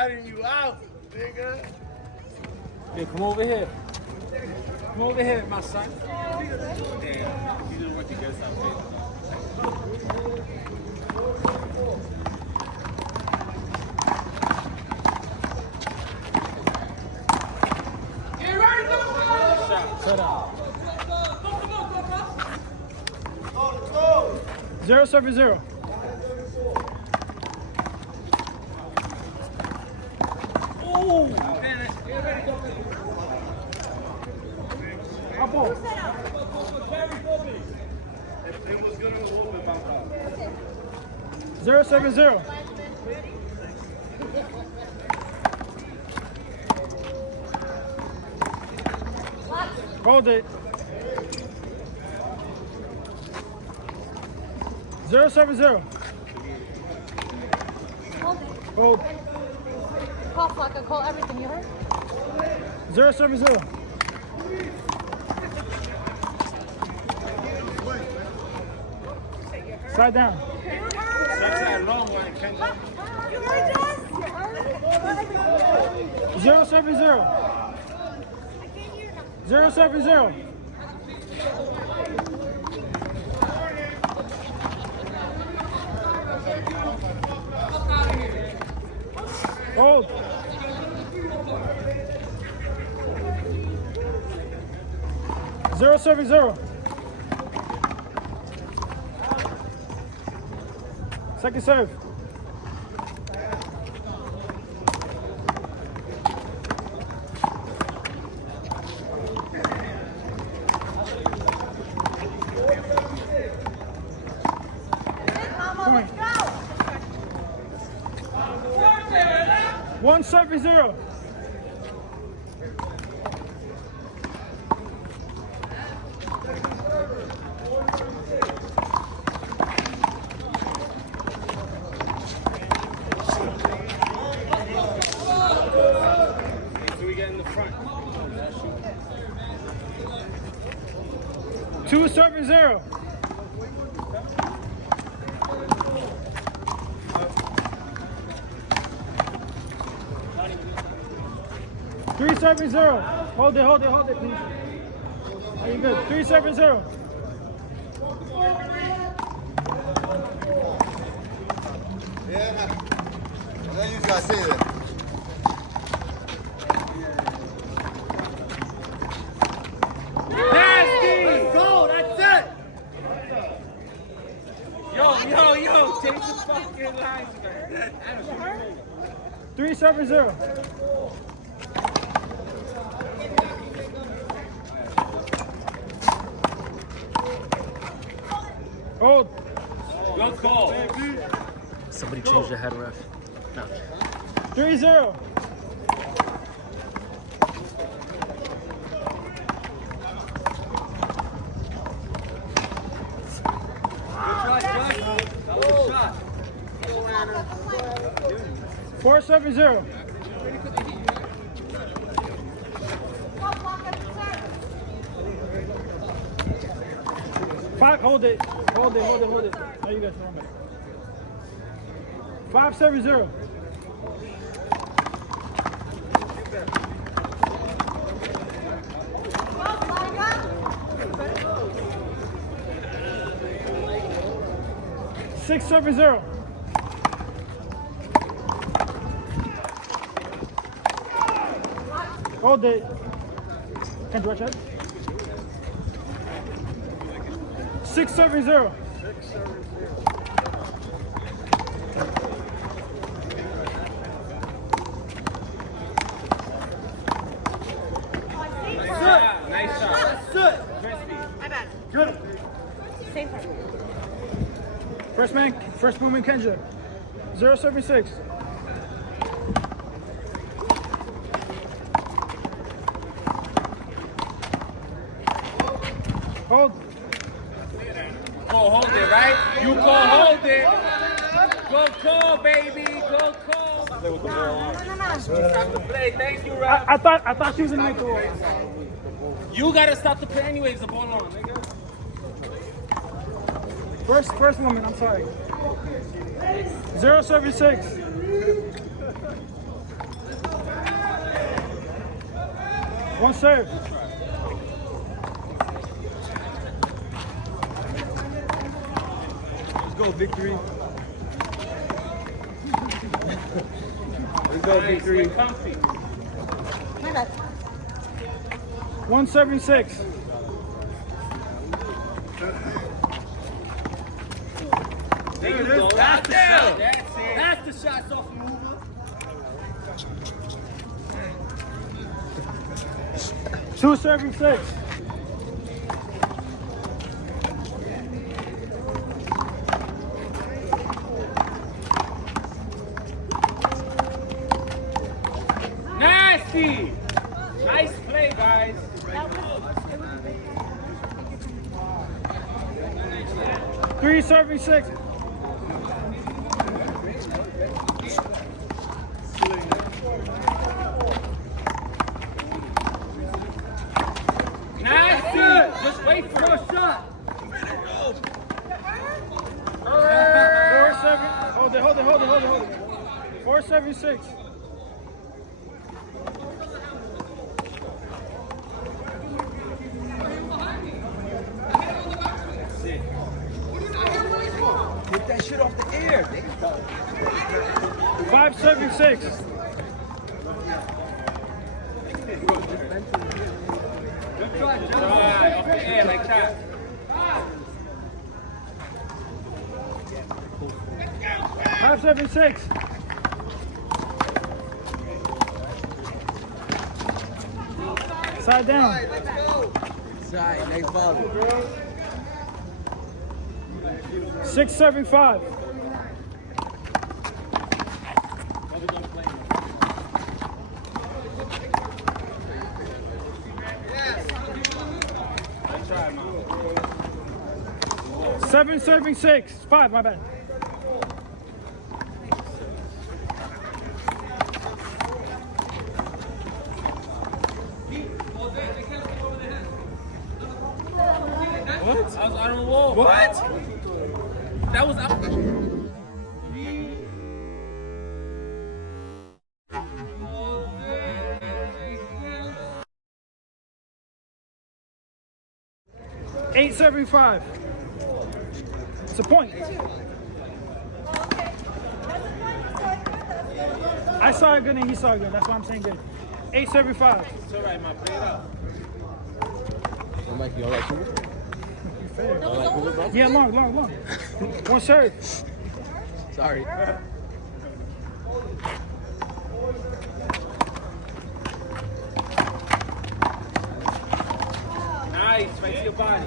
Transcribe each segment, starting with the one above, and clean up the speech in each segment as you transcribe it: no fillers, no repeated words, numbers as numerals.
ratting you out, nigga. Hey, come over here. Come over here, my son. Damn, you didn't work against that way. Shut up. 0-7-0. Oh! Up ball. It was good on the wall, but 0-7-0. Hold it. 0-7-0. Hold it. Hold. Call Flocka, call everything, you heard? 0-7-0. Side down. that's that long one, Kendall. You heard us? You heard? 0-7-0. I can't hear them. 0-7-0. Hold. 0-7-0. Second serve. Mama, let's go. 1-7-0. So we get in the front. 2-7-0. Three 7-0. Hold it, please. Are you good? 3-7-0. Yeah, then you gotta say that. Nasty! Go, that's it! Yo, take the fucking lines, man. 3-7-0. Hold. Good call. Somebody changed the head ref. No. 3-0. Shot. 4-7-0. Call Flocka, serve. 5. Hold it. Hold it. Oh, you guys wrong back. 5-7-0. Call Flocka. 6-7-0. Hold it. Can't rush it. 6-7-0. Nice shot. My bad. Good. Same for First movement, Kenja. 0-7-6. Hold. Go hold it, right? You go hold it. Go call, baby. Go call. Play with the ball on. Stop the play. Thank you, Rob. I thought she was in the middle. You gotta stop the play anyways. The ball on, nigga. First woman, I'm sorry. 0-7-6. One serve. Let's go, Victory. Let's go, Victory. Comfy. My bad. 176. There you go. That's the shot. That's it. That's the shot, Sophie Hoover. 276. Nasty. Nice play, guys. 376. Nasty. Just wait for a shot. 47. Hold it. 476. Get that shit off the air. 576. Right, off the air like that. 576. Side down. Side, next ball. 675. Seven serving six. 5, my bad. What? I was on the wall. What? That was out. Eight 75. It's a point. I saw it good and he saw it good. That's why I'm saying good. 875. It's all right, man. Play it out. Mike, you all right, Cooper? Yeah, long. One serve. Sorry. Nice. Right to your body.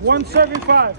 One 75.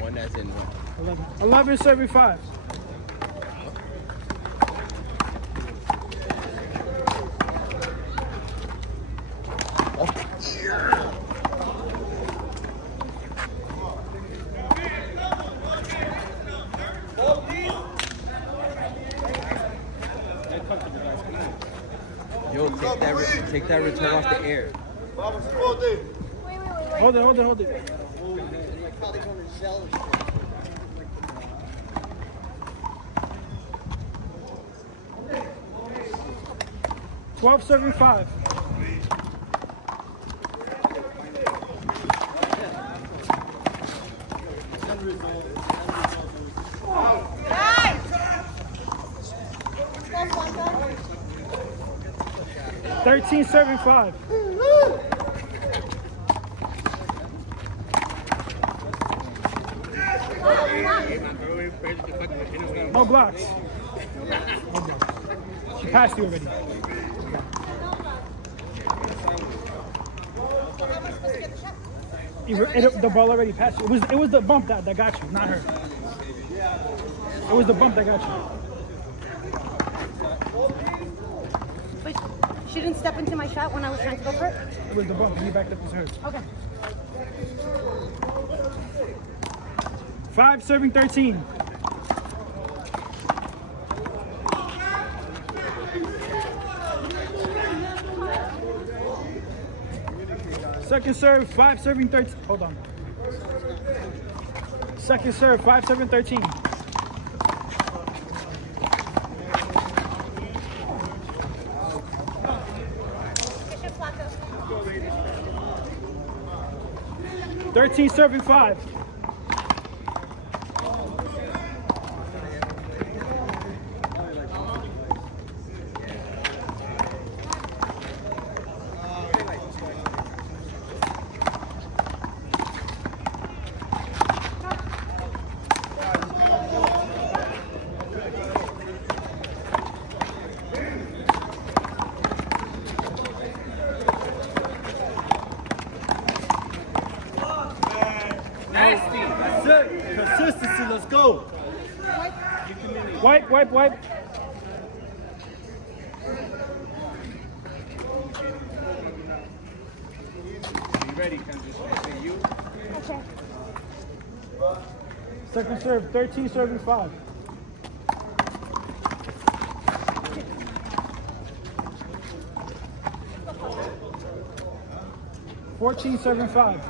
One that's in one. 1175. Yo, take that return off the air. Hold it. 12.75. Nice. 13.75. No blocks. No blocks. She passed you already. The ball already passed you. It was the bump that got you, not her. It was the bump that got you. But she didn't step into my shot when I was trying to go for it? It was the bump. You backed up as hers. Okay. 5 serving 13. Second serve, 5 serving 13. Hold on. Second serve, 5 serving 13. Bishop Flacco. 13 serving 5. Nasty. That's it. Consistency. Let's go. Wipe, wipe, wipe. You ready, Candice? You? Okay. Second serve, 13 serving 5. Fourteen serving 5.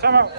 Time out.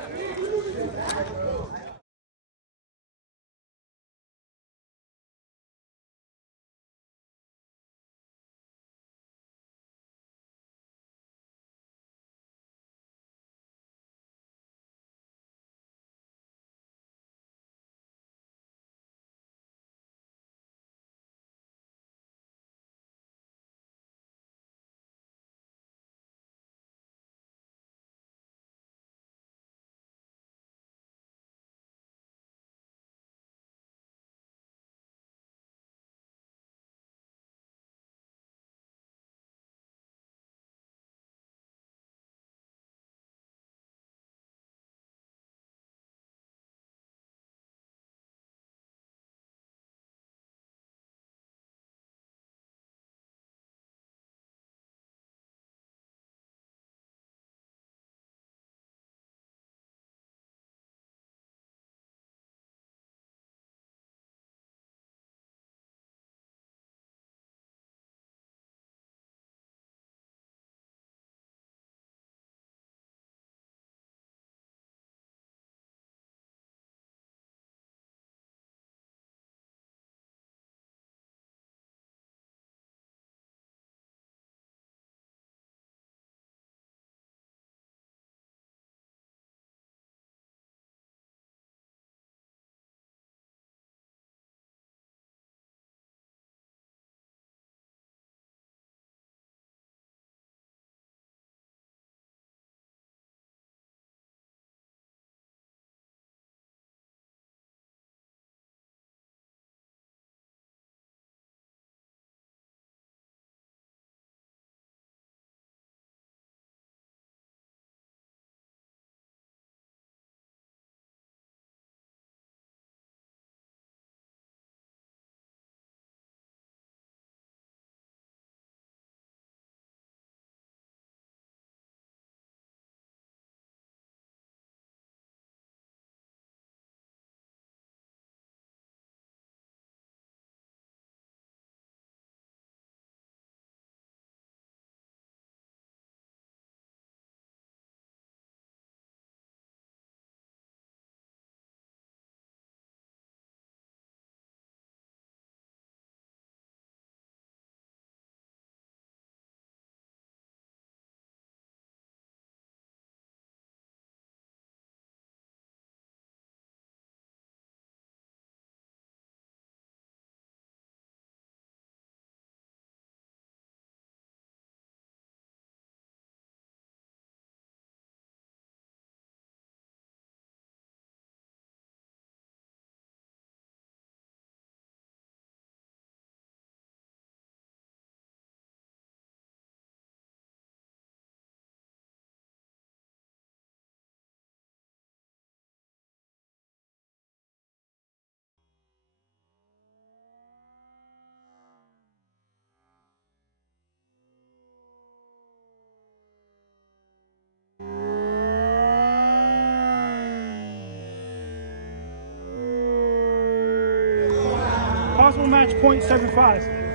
Possible match 0.75.